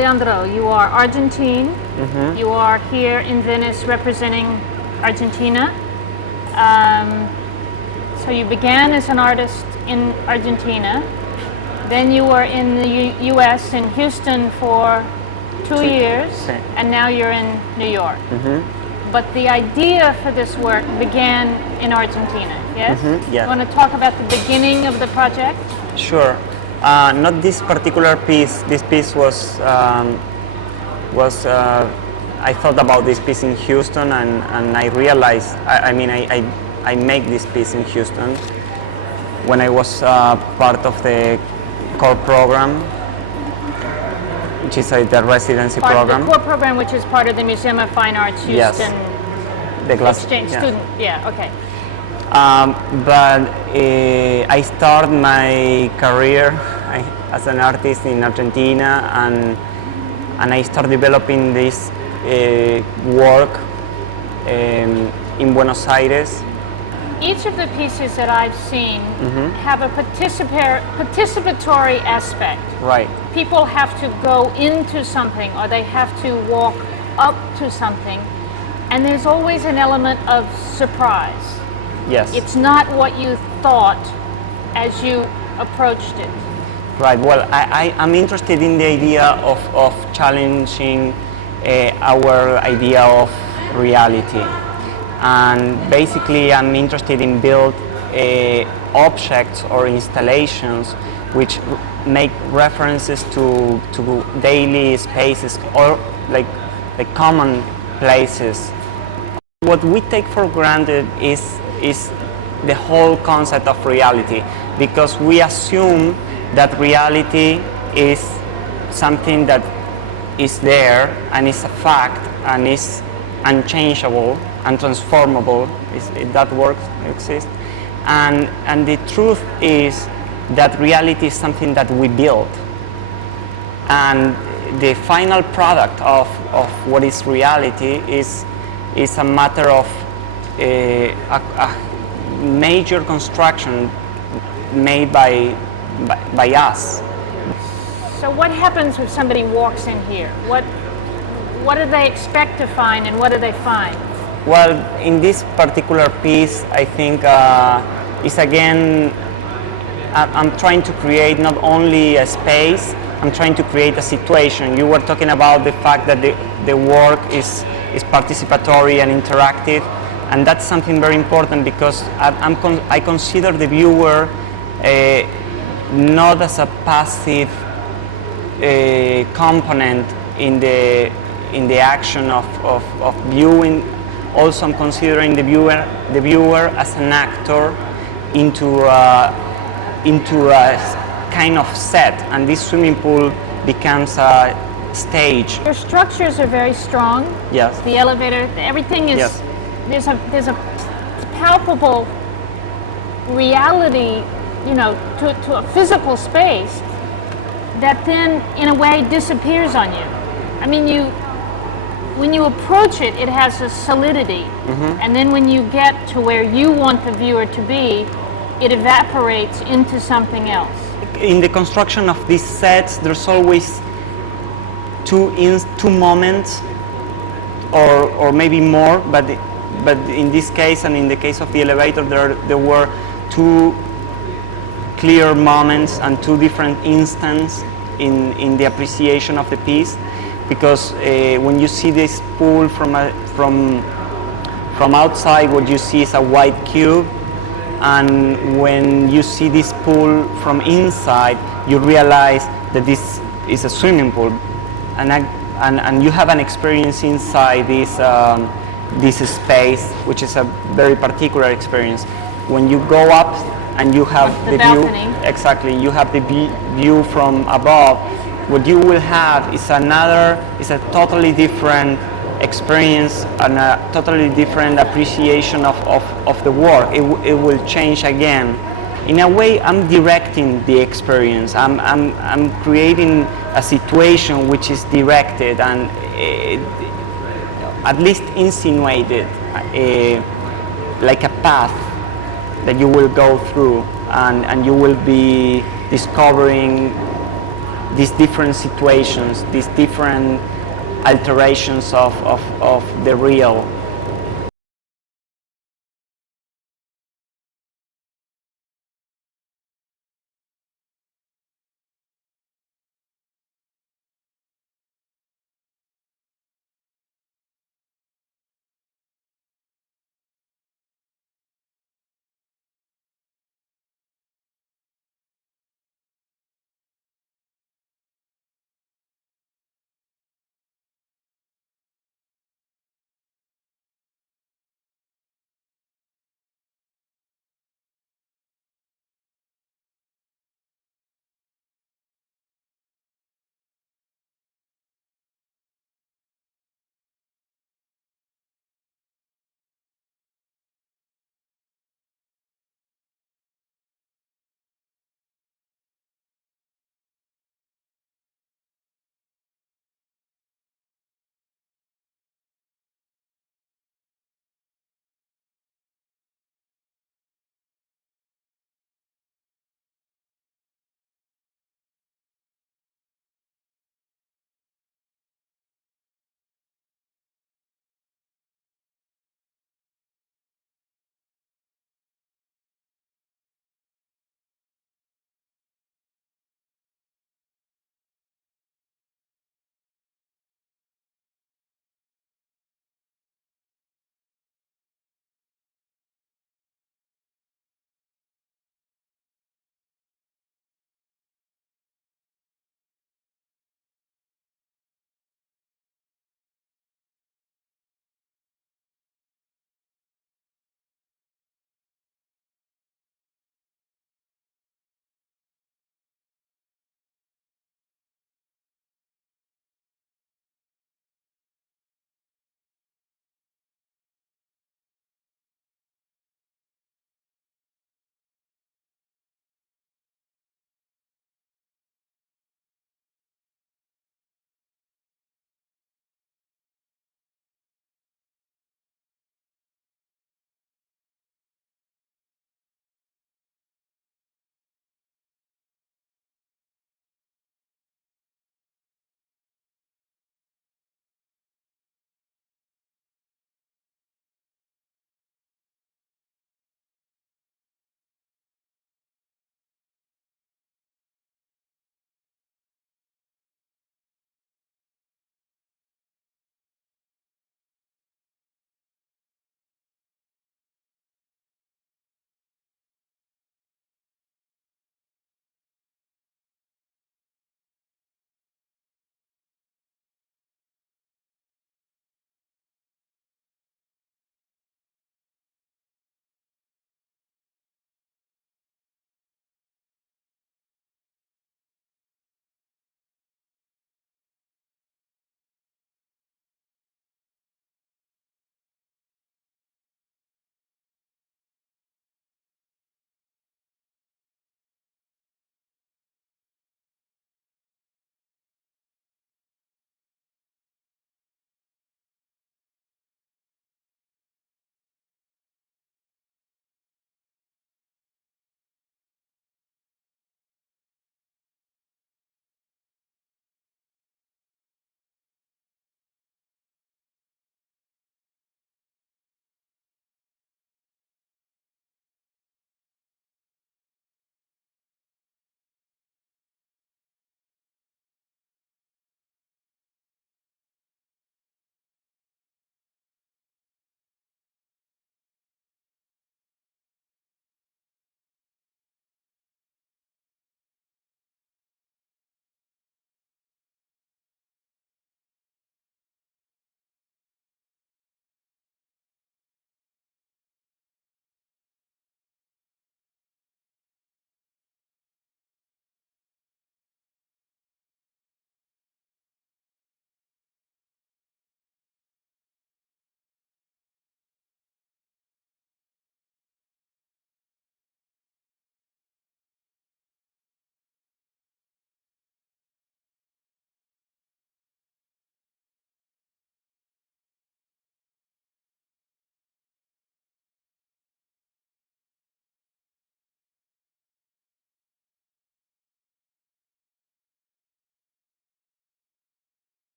Leandro, you are Argentine. You are here in Venice representing Argentina. So you began as an artist in Argentina. Then you were in the U.S. in Houston for 2 years, and now you're in New York. But the idea for this work began in Argentina, yes? Yeah. You want to talk about the beginning of the project? Sure. Not this particular piece. This piece was I thought about this piece in Houston, and I realized. I make this piece in Houston when I was part of the core program, which is the residency program. The core program, which is part of the Museum of Fine Arts Houston. The class exchange student. Yeah. Okay. But I started my career as an artist in Argentina, and I started developing this work in Buenos Aires. Each of the pieces that I've seen have a participatory aspect. Right. People have to go into something, or they have to walk up to something, and there's always an element of surprise. Yes. It's not what you thought as you approached it. Right. Well, I'm interested in the idea of challenging our idea of reality. And basically I'm interested in build objects or installations which make references to daily spaces or like common places. What we take for granted is the whole concept of reality, because we assume that reality is something that is there and is a fact and is unchangeable and transformable, if that word exists. And the truth is that reality is something that we build. And the final product of what is reality is a matter of a major construction made by us. So what happens if somebody walks in here? What do they expect to find, and what do they find? Well, in this particular piece, I think is again, I'm trying to create not only a space, I'm trying to create a situation. You were talking about the fact that the work is participatory and interactive, and that's something very important, because I consider the viewer not as a passive component in the action of viewing. Also, I'm considering the viewer as an actor into a kind of set, and this swimming pool becomes a stage. Your structures are very strong. Yes. The elevator, everything is. Yes. There's a palpable reality, to a physical space that then, in a way, disappears on you. I mean, when you approach it, it has a solidity, and then when you get to where you want the viewer to be, it evaporates into something else. In the construction of these sets, there's always two moments, or maybe more, but in this case and in the case of the elevator, there were two clear moments and two different instances in the appreciation of the piece. Because when you see this pool from outside, what you see is a white cube, and when you see this pool from inside, you realize that this is a swimming pool, and you have an experience inside this space, which is a very particular experience. When you go up and you have the balcony. View, exactly, you have the view from above. What you will have is a totally different experience and a totally different appreciation of the work. It will change again. In a way, I'm directing the experience. I'm creating a situation which is directed and at least insinuated, like a path that you will go through, and you will be discovering these different situations, these different alterations of the real.